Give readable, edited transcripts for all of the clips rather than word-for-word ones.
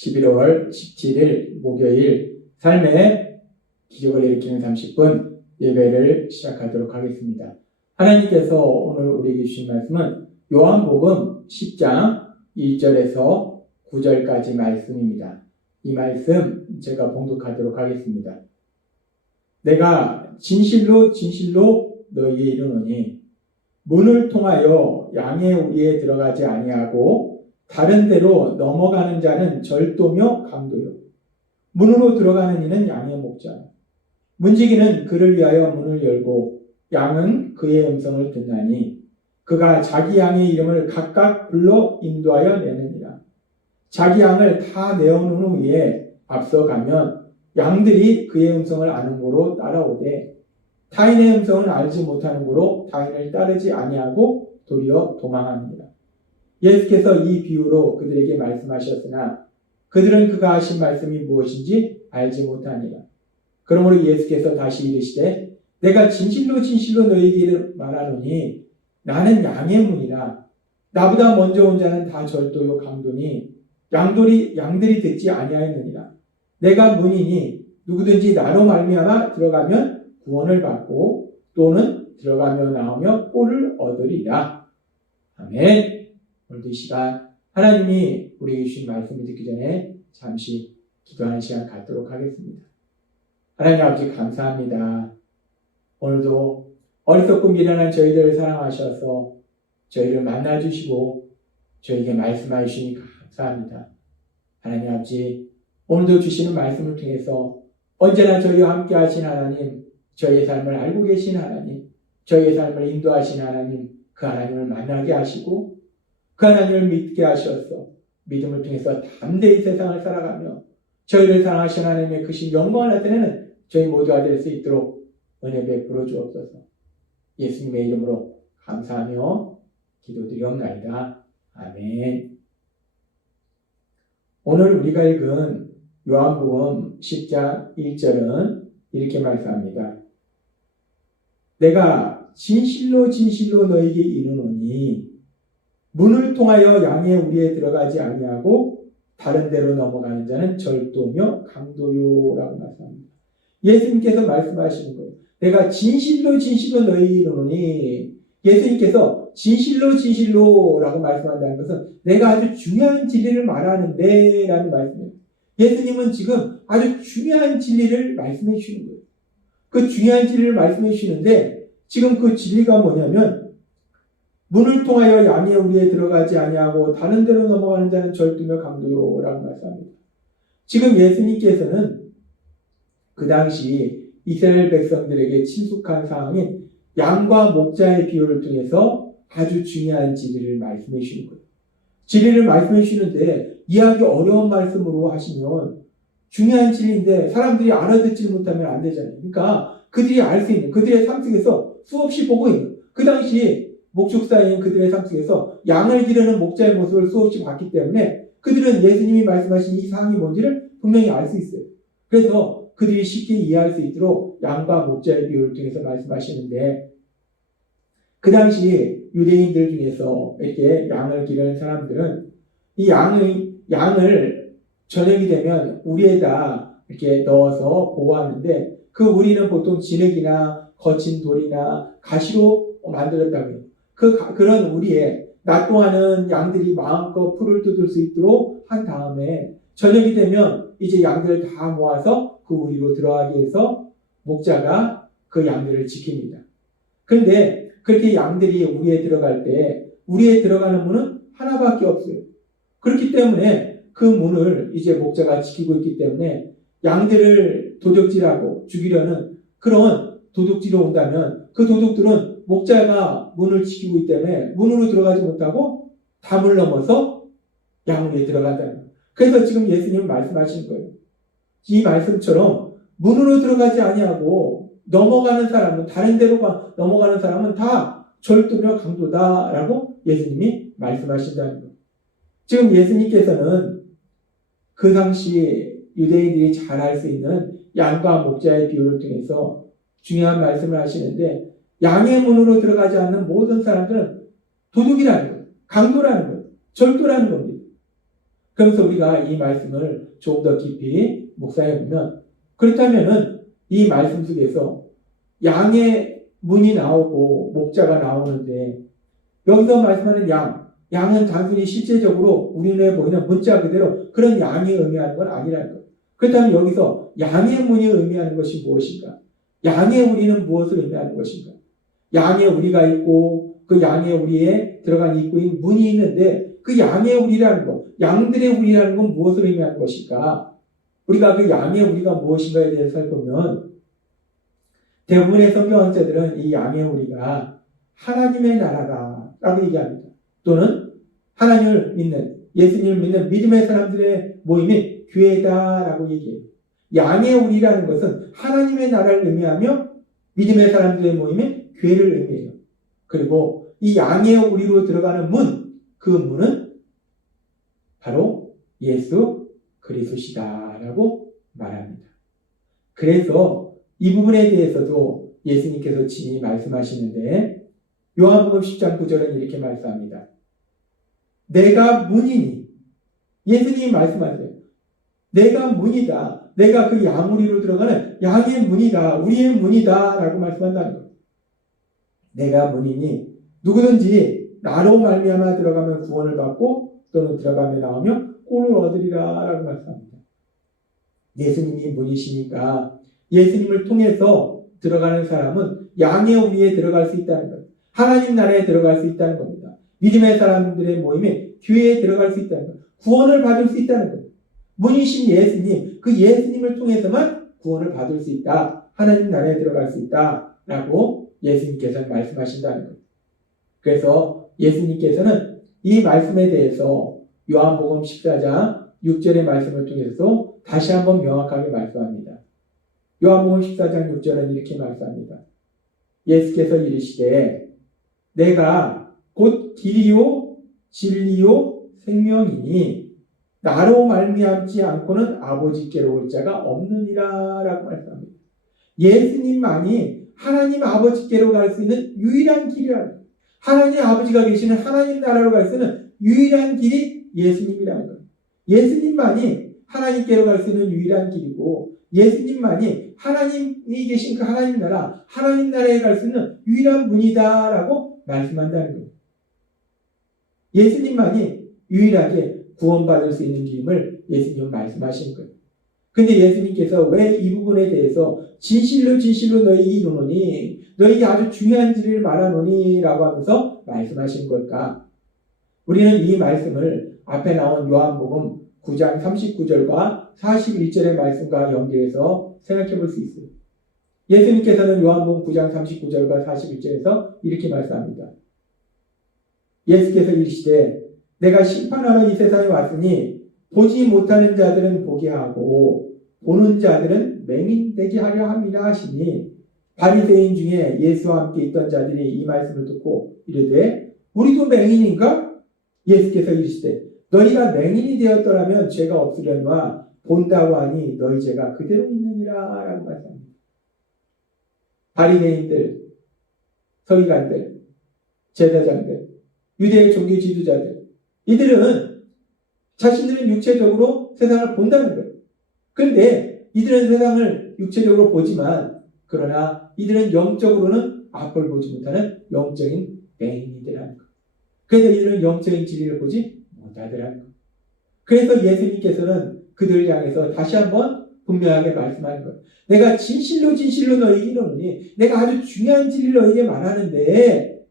11월 17일 목요일 삶의 기적을 일으키는 30분 예배를 시작하도록 하겠습니다. 하나님께서 오늘 우리에게 주신 말씀은 요한복음 10장 1절에서 9절까지 말씀입니다. 이 말씀 제가 봉독하도록 하겠습니다. 내가 진실로 진실로 너희에게 이르노니 문을 통하여 양의 우리에 들어가지 아니하고 다른 데로 넘어가는 자는 절도며 강도요. 문으로 들어가는 이는 양의 목자. 문지기는 그를 위하여 문을 열고 양은 그의 음성을 듣나니 그가 자기 양의 이름을 각각 불러 인도하여 내느니라. 자기 양을 다 내어놓은 후에 앞서가면 양들이 그의 음성을 아는 고로 따라오되 타인의 음성은 알지 못하는 고로 타인을 따르지 아니하고 도리어 도망합니다. 예수께서 이 비유로 그들에게 말씀하셨으나 그들은 그가 하신 말씀이 무엇인지 알지 못하니라. 그러므로 예수께서 다시 이르시되 내가 진실로 진실로 너희에게 말하노니 나는 양의 문이라. 나보다 먼저 온 자는 다 절도요 강도니 양들이 듣지 아니하였느니라. 내가 문이니 누구든지 나로 말미암아 들어가면 구원을 받고 또는 들어가며 나오며 꼴을 얻으리라. 아멘. 오늘도 이 시간 하나님이 우리에게 주신 말씀을 듣기 전에 잠시 기도하는 시간 갖도록 하겠습니다. 하나님 아버지 감사합니다. 오늘도 어리석고 미련한 저희들을 사랑하셔서 저희를 만나주시고 저희에게 말씀해 주시니 감사합니다. 하나님 아버지 오늘도 주시는 말씀을 통해서 언제나 저희와 함께 하신 하나님, 저희의 삶을 알고 계신 하나님, 저희의 삶을 인도하신 하나님, 그 하나님을 만나게 하시고 그 하나님을 믿게 하셔서 믿음을 통해서 담대히 세상을 살아가며 저희를 사랑하신 하나님의 크신 영광을 나타내는 저희 모두가 될 수 있도록 은혜 베풀어 주옵소서. 예수님의 이름으로 감사하며 기도드리옵나이다. 아멘. 오늘 우리가 읽은 요한복음 10장 1절은 이렇게 말씀합니다. 내가 진실로 진실로 너희에게 이르노니 문을 통하여 양의 우리에 들어가지 아니하고 다른 데로 넘어가는 자는 절도며 강도요라고 말씀합니다. 예수님께서 말씀하시는 거예요. 내가 진실로 진실로 너희에게 이르노니 예수님께서 진실로 진실로라고 말씀한다는 것은 내가 아주 중요한 진리를 말하는데 라는 말씀이에요. 예수님은 지금 아주 중요한 진리를 말씀해 주시는 거예요. 그 중요한 진리를 말씀해 주시는데 지금 그 진리가 뭐냐면 문을 통하여 양의 우리에 들어가지 아니하고 다른 데로 넘어가는 자는 절도며 강도요라고 말씀합니다. 지금 예수님께서는 그 당시 이스라엘 백성들에게 친숙한 상황인 양과 목자의 비유를 통해서 아주 중요한 진리를 말씀해 주시는 거예요. 진리를 말씀해 주시는데 이해하기 어려운 말씀으로 하시면 중요한 진리인데 사람들이 알아듣지 못하면 안 되잖아요. 그러니까 그들이 알 수 있는 그들의 삶 속에서 수없이 보고 있는 그 당시 목축사인 그들의 삶 속에서 양을 기르는 목자의 모습을 수없이 봤기 때문에 그들은 예수님이 말씀하신 이 상황이 뭔지를 분명히 알 수 있어요. 그래서 그들이 쉽게 이해할 수 있도록 양과 목자의 비유를 통해서 말씀하시는데 그 당시 유대인들 중에서 이렇게 양을 기르는 사람들은 이 양을 저녁이 되면 우리에다 이렇게 넣어서 보호하는데 그 우리는 보통 진흙이나 거친 돌이나 가시로 만들었다고 해요. 그런 우리에 낮 동안은 양들이 마음껏 풀을 뜯을 수 있도록 한 다음에 저녁이 되면 이제 양들을 다 모아서 그 우리로 들어가기 위해서 목자가 그 양들을 지킵니다. 그런데 그렇게 양들이 우리에 들어갈 때 우리에 들어가는 문은 하나밖에 없어요. 그렇기 때문에 그 문을 이제 목자가 지키고 있기 때문에 양들을 도둑질하고 죽이려는 그런 도둑질이 온다면 그 도둑들은 목자가 문을 지키고 있기 때문에 문으로 들어가지 못하고 담을 넘어서 양으로 들어간다는 거예요. 그래서 지금 예수님은 말씀하시는 거예요. 이 말씀처럼 문으로 들어가지 아니하고 넘어가는 사람은 다른 데로 넘어가는 사람은 다 절도며 강도다라고 예수님이 말씀하신다는 거예요. 지금 예수님께서는 그 당시 유대인들이 잘 알 수 있는 양과 목자의 비유를 통해서 중요한 말씀을 하시는데 양의 문으로 들어가지 않는 모든 사람들은 도둑이라는 거예요. 강도라는 거예요. 절도라는 겁니다. 그러면서 우리가 이 말씀을 조금 더 깊이 묵상해 보면, 그렇다면은 이 말씀 속에서 양의 문이 나오고 목자가 나오는데, 여기서 말씀하는 양은 단순히 실제적으로 우리 눈에 보이는 문자 그대로 그런 양이 의미하는 건 아니라는 것. 그렇다면 여기서 양의 문이 의미하는 것이 무엇인가? 양의 우리는 무엇을 의미하는 것인가? 양의 우리가 있고 그 양의 우리에 들어간 입구인 문이 있는데, 그 양의 우리라는 것, 양들의 우리라는 건 무엇을 의미하는 것일까? 우리가 그 양의 우리가 무엇인가에 대해서 살펴보면, 대부분의 성경학자들은 이 양의 우리가 하나님의 나라다라고 얘기합니다. 또는 하나님을 믿는, 예수님을 믿는 믿음의 사람들의 모임이 교회다라고 얘기해요. 양의 우리라는 것은 하나님의 나라를 의미하며 믿음의 사람들의 모임이 교회를 의미해요. 그리고 이 양의 우리로 들어가는 문, 그 문은 바로 예수 그리스도시다라고 말합니다. 그래서 이 부분에 대해서도 예수님께서 친히 말씀하시는데, 요한복음 10장 9절은 이렇게 말씀합니다. 내가 문이니, 예수님이 말씀하세요. 내가 문이다. 내가 그 양우리로 들어가는 양의 문이다. 우리의 문이다. 라고 말씀한다는 거예요. 내가 문이니 누구든지 나로 말미암아 들어가면 구원을 받고 또는 들어가며 나오면 꼴을 얻으리라 라고 말씀합니다. 예수님이 문이시니까 예수님을 통해서 들어가는 사람은 양의 우리에 들어갈 수 있다는 거예요. 하나님 나라에 들어갈 수 있다는 겁니다. 믿음의 사람들의 모임에, 교회에 들어갈 수 있다는 거예요. 구원을 받을 수 있다는 거예요. 문이신 예수님, 그 예수님을 통해서만 구원을 받을 수 있다. 하나님 나라에 들어갈 수 있다. 라고 예수님께서는 말씀하신다는 거예요. 그래서 예수님께서는 이 말씀에 대해서 요한복음 14장 6절의 말씀을 통해서 다시 한번 명확하게 말씀합니다. 요한복음 14장 6절은 이렇게 말씀합니다. 예수께서 이르시되 내가 곧 길이요 진리요 생명이니 나로 말미암지 않고는 아버지께로 올 자가 없느니라 라고 말씀합니다. 예수님만이 하나님 아버지께로 갈 수 있는 유일한 길이라는 거예요. 하나님 아버지가 계시는 하나님 나라로 갈 수 있는 유일한 길이 예수님이라는 거예요. 예수님만이 하나님께로 갈 수 있는 유일한 길이고, 예수님만이 하나님이 계신 그 하나님 나라에 갈 수 있는 유일한 문이다라고 말씀한다는 거예요. 예수님만이 유일하게 구원받을 수 있는 길임을 예수님은 말씀하신 거예요. 근데 예수님께서 왜 이 부분에 대해서 진실로 너희에게 이르노니, 너희에게 아주 중요한 진리를 말하노니 라고 하면서 말씀하신 걸까? 우리는 이 말씀을 앞에 나온 요한복음 9장 39절과 41절의 말씀과 연결해서 생각해 볼 수 있어요. 예수님께서는 요한복음 9장 39절과 41절에서 이렇게 말씀합니다. 예수께서 이르시되 내가 심판하러 이 세상에 왔으니 보지 못하는 자들은 보게 하고 보는 자들은 맹인되게 하려 함이라 하시니, 바리새인 중에 예수와 함께 있던 자들이 이 말씀을 듣고 이르되 우리도 맹인인가? 예수께서 이르시되 너희가 맹인이 되었더라면 죄가 없으려니와 본다고 하니 너희 죄가 그대로 있느니라 라고 말씀합니다. 바리새인들, 서기관들, 제사장들, 유대의 종교 지도자들, 이들은 자신들은 육체적으로 세상을 본다는 거예요. 그런데 이들은 세상을 육체적으로 보지만, 그러나 이들은 영적으로는 앞을 보지 못하는 영적인 맹인이라는 거예요. 그래서 이들은 영적인 진리를 보지 못하더라는 거예요. 그래서 예수님께서는 그들을 향해서 다시 한번 분명하게 말씀하는 거예요. 내가 진실로 너희에게 이르노니, 내가 아주 중요한 진리를 너희에게 말하는데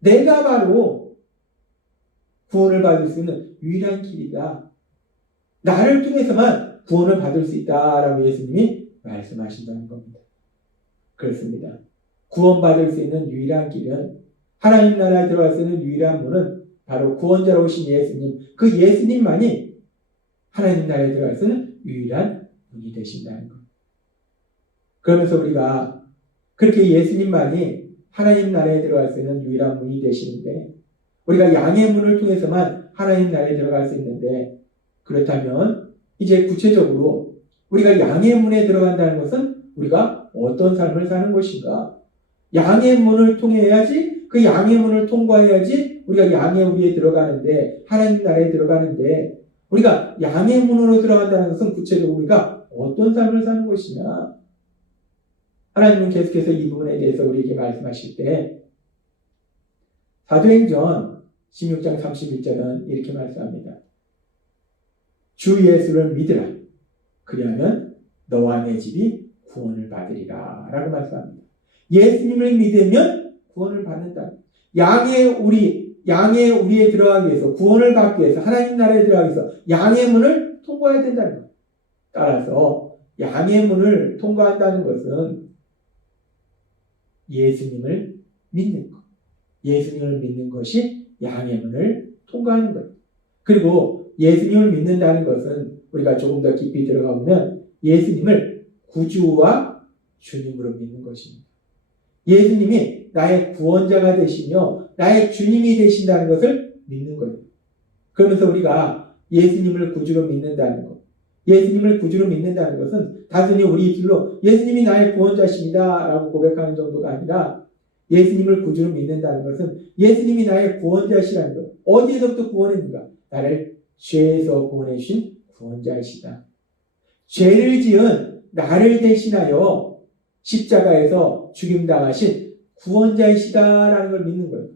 내가 바로 구원을 받을 수 있는 유일한 길이다. 나를 통해서만 구원을 받을 수 있다라고 예수님이 말씀하신다는 겁니다. 그렇습니다. 구원받을 수 있는 유일한 길은, 하나님 나라에 들어갈 수 있는 유일한 문은 바로 구원자로 오신 예수님, 그 예수님만이 하나님 나라에 들어갈 수 있는 유일한 문이 되신다는 것. 그러면서 우리가 그렇게 예수님만이 하나님 나라에 들어갈 수 있는 유일한 문이 되시는데, 우리가 양의 문을 통해서만 하나님 나라에 들어갈 수 있는데, 그렇다면 이제 구체적으로 우리가 양의 문에 들어간다는 것은 우리가 어떤 삶을 사는 것인가? 양의 문을 통해야지, 그 양의 문을 통과해야지 우리가 양의 우리에 들어가는데, 하나님 나라에 들어가는데, 우리가 양의 문으로 들어간다는 것은 구체적으로 우리가 어떤 삶을 사는 것이냐. 하나님은 계속해서 이 부분에 대해서 우리에게 말씀하실 때 사도행전 16장 31절은 이렇게 말씀합니다. 주 예수를 믿으라. 그리하면 너와 내 집이 구원을 받으리라 라고 말씀합니다. 예수님을 믿으면 구원을 받는다. 양의 우리에 들어가기 위해서, 구원을 받기 위해서, 하나님 나라에 들어가기 위해서 양의 문을 통과해야 된다는 거예요. 따라서 양의 문을 통과한다는 것은 예수님을 믿는 것. 예수님을 믿는 것이 양의 문을 통과하는 거예요. 그리고 예수님을 믿는다는 것은 우리가 조금 더 깊이 들어가 보면 예수님을 구주와 주님으로 믿는 것입니다. 예수님이 나의 구원자가 되시며 나의 주님이 되신다는 것을 믿는 거예요. 그러면서 우리가 예수님을 구주로 믿는다는 것, 예수님을 구주로 믿는다는 것은 단순히 우리 입술로 예수님이 나의 구원자십니다 라고 고백하는 정도가 아니라 예수님을 구주로 믿는다는 것은 예수님이 나의 구원자시라는 것. 어디에서부터 구원했는가? 나를 죄에서 구원해 주신 구원자이시다. 죄를 지은 나를 대신하여 십자가에서 죽임당하신 구원자이시다라는 걸 믿는 거예요.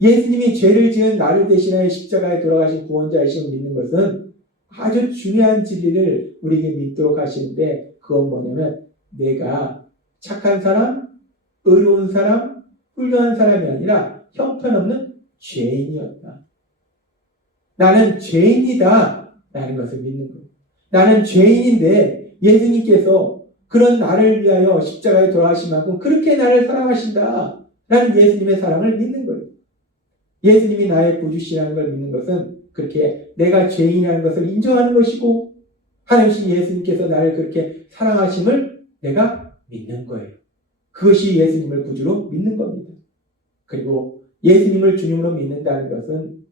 예수님이 죄를 지은 나를 대신하여 십자가에 돌아가신 구원자이심을 믿는 것은 아주 중요한 진리를 우리에게 믿도록 하시는데, 그건 뭐냐면 내가 착한 사람, 의로운 사람, 훌륭한 사람이 아니라 형편없는 죄인이었다. 나는 죄인이다 라는 것을 믿는 거예요. 나는 죄인인데 예수님께서 그런 나를 위하여 십자가에 돌아가신 만큼 그렇게 나를 사랑하신다 라는 예수님의 사랑을 믿는 거예요. 예수님이 나의 구주시라는 걸 믿는 것은 그렇게 내가 죄인이라는 것을 인정하는 것이고, 하나님 예수님께서 나를 그렇게 사랑하심을 내가 믿는 거예요. 그것이 예수님을 구주로 믿는 겁니다. 그리고 예수님을 주님으로 믿는다는 것은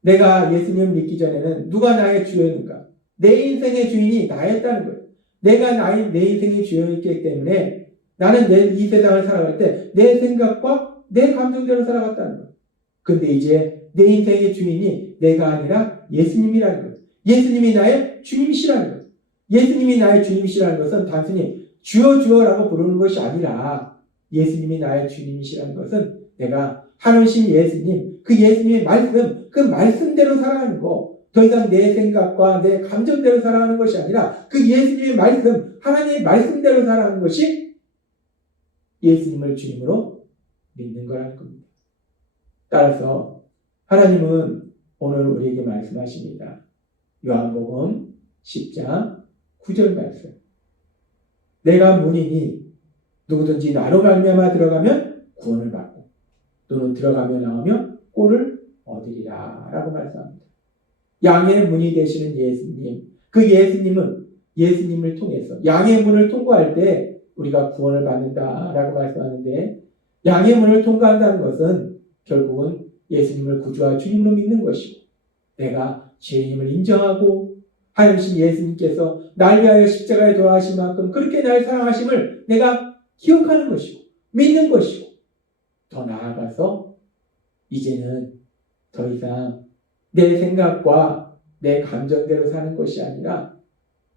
내가 예수님을 믿기 전에는 누가 나의 주였는가? 내 인생의 주인이 나였다는 거예요. 내가 내 인생의 주였기 때문에 나는 이 세상을 살아갈 때 내 생각과 내 감정대로 살아갔다는 거예요. 근데 이제 내 인생의 주인이 내가 아니라 예수님이라는 거예요. 예수님이 나의 주님이시라는 거예요. 예수님이 나의 주님이시라는 것은 단순히 주여라고 부르는 것이 아니라 예수님이 나의 주님이시라는 것은 내가 하나님 예수님, 그 예수님의 말씀, 그 말씀대로 살아가는 거, 더 이상 내 생각과 내 감정대로 살아가는 것이 아니라 그 예수님의 말씀, 하나님의 말씀대로 살아가는 것이 예수님을 주님으로 믿는 거라는 겁니다. 따라서 하나님은 오늘 우리에게 말씀하십니다. 요한복음 10장 9절 말씀. 내가 문이니 누구든지 나로 말미암아 들어가면 구원을 받고 또는 들어가며 나오며 꼴을 얻으리라 라고 말씀합니다. 양의 문이 되시는 예수님, 그 예수님은 예수님을 통해서 양의 문을 통과할 때 우리가 구원을 받는다라고 말씀하는데, 양의 문을 통과한다는 것은 결국은 예수님을 구주와 주님으로 믿는 것이고, 내가 죄인임을 인정하고 하나님 예수님께서 날 위하여 십자가에 돌아가신 만큼 그렇게 날 사랑하심을 내가 기억하는 것이고 믿는 것이고, 더 나아가서 이제는 더 이상 내 생각과 내 감정대로 사는 것이 아니라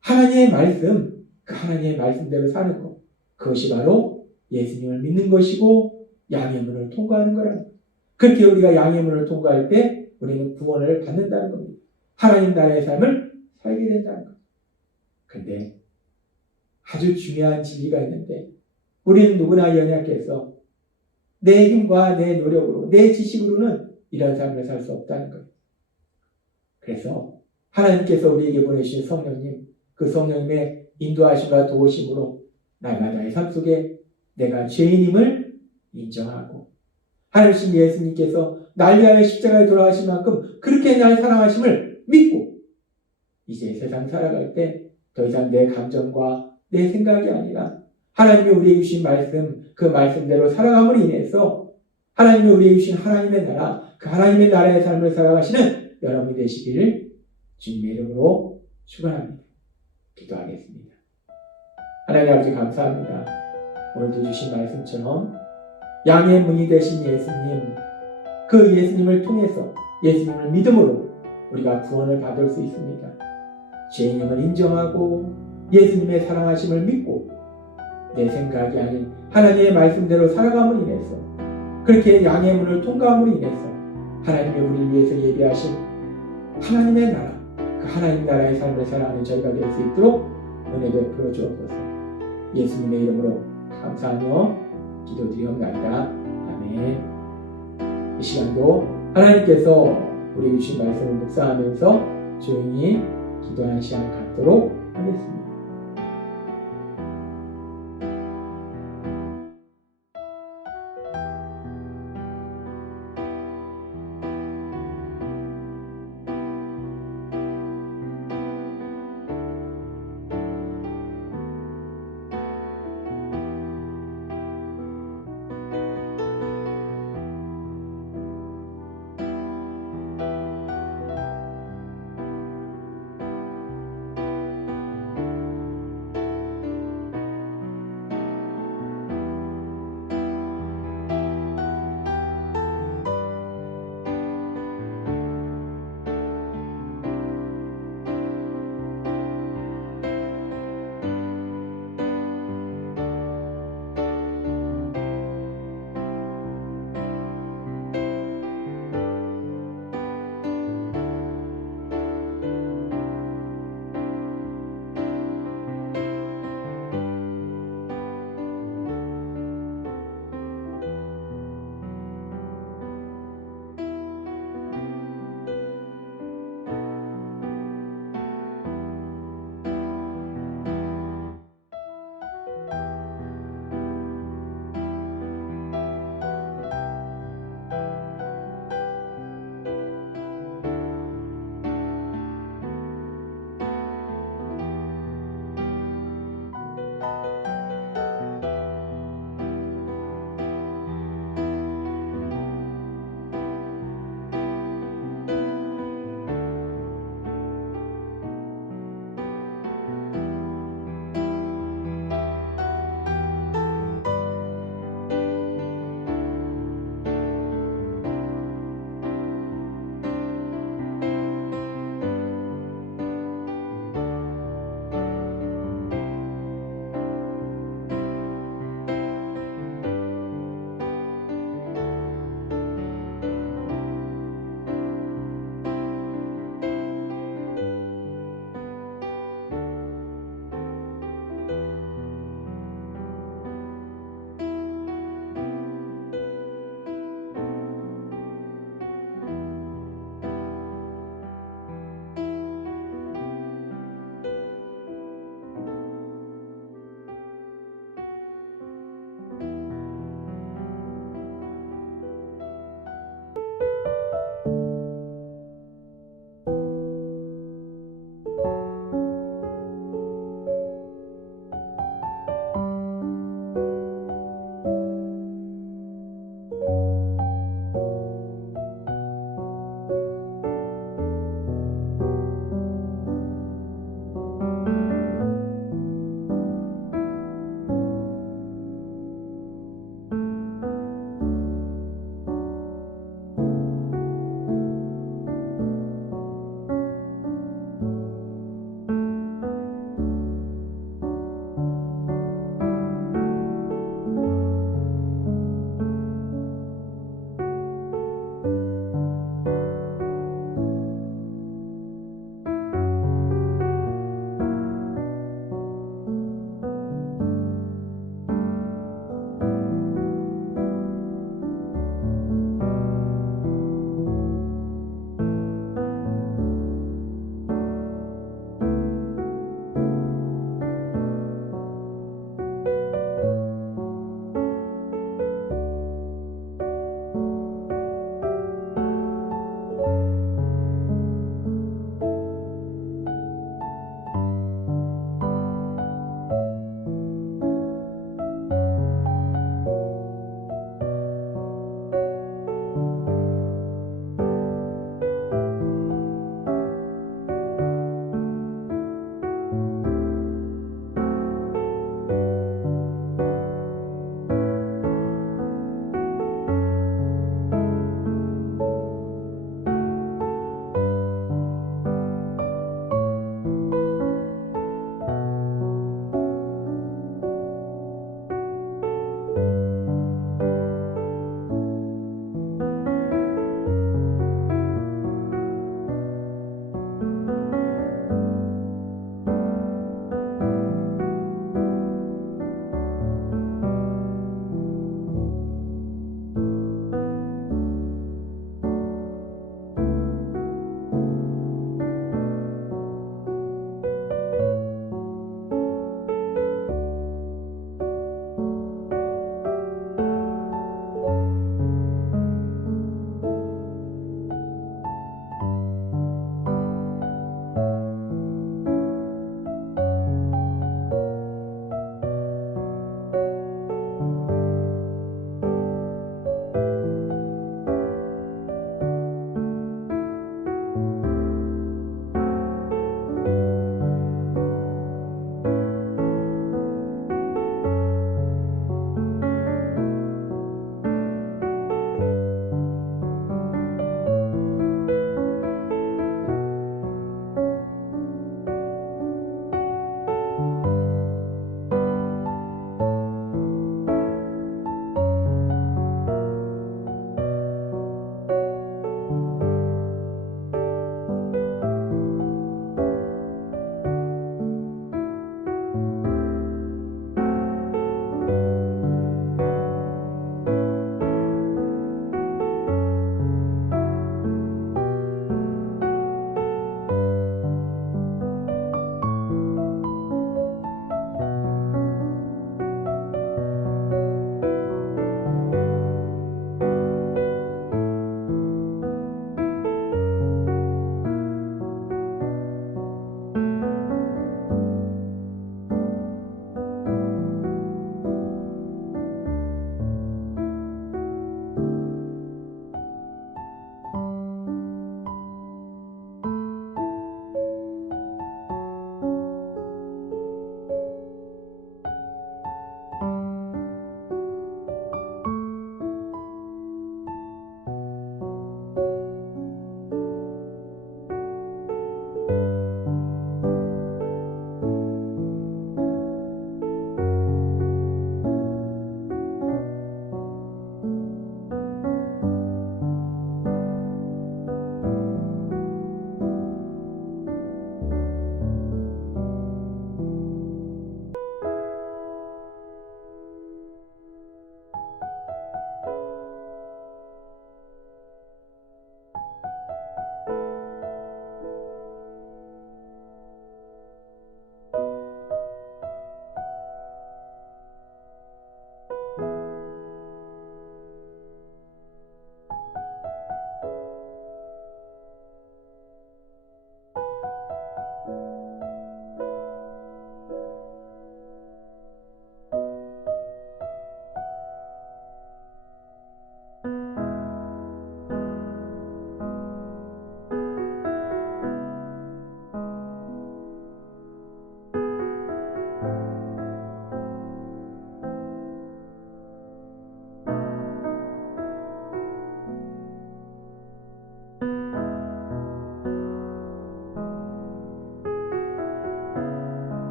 하나님의 말씀, 그 하나님의 말씀대로 사는 것, 그것이 바로 예수님을 믿는 것이고 양의 문을 통과하는 거라는 거예요. 그렇게 우리가 양의 문을 통과할 때 우리는 구원을 받는다는 겁니다. 하나님 나라의 삶을 살게 된다는 거예요. 그런데 아주 중요한 진리가 있는데, 우리는 누구나 연약해서 내 힘과 내 노력으로, 내 지식으로는 이런 삶을 살 수 없다는 거예요. 그래서 하나님께서 우리에게 보내주신 성령님, 그 성령님의 인도하심과 도우심으로 날마다의 삶 속에 내가 죄인임을 인정하고, 하나님 예수님께서 날 위하여 십자가에 돌아가신 만큼 그렇게 날 사랑하심을 믿고, 이제 세상 살아갈 때 더 이상 내 감정과 내 생각이 아니라 하나님이 우리에게 주신 말씀, 그 말씀대로 살아감으로 인해서 하나님이 우리에게 주신 하나님의 나라, 그 하나님의 나라의 삶을 살아가시는 여러분이 되시기를 주님의 이름으로 축원합니다. 기도하겠습니다. 하나님 아버지 감사합니다. 오늘도 주신 말씀처럼 양의 문이 되신 예수님, 그 예수님을 통해서 예수님을 믿음으로 우리가 구원을 받을 수 있습니다. 죄인임을 인정하고 예수님의 사랑하심을 믿고 내 생각이 아닌 하나님의 말씀대로 살아감으로 인해서 그렇게 양의 문을 통과함으로 인해서 하나님의 우리를 위해서 예비하신 하나님의 나라, 그 하나님 나라의 삶을 살아가는 저희가 될 수 있도록 은혜 베풀어 주옵소서. 예수님의 이름으로 감사하며 기도드리옵나이다. 아멘. 이 시간도 하나님께서 우리 주신 말씀을 묵상하면서 조용히 기도하는 시간 갖도록 하겠습니다.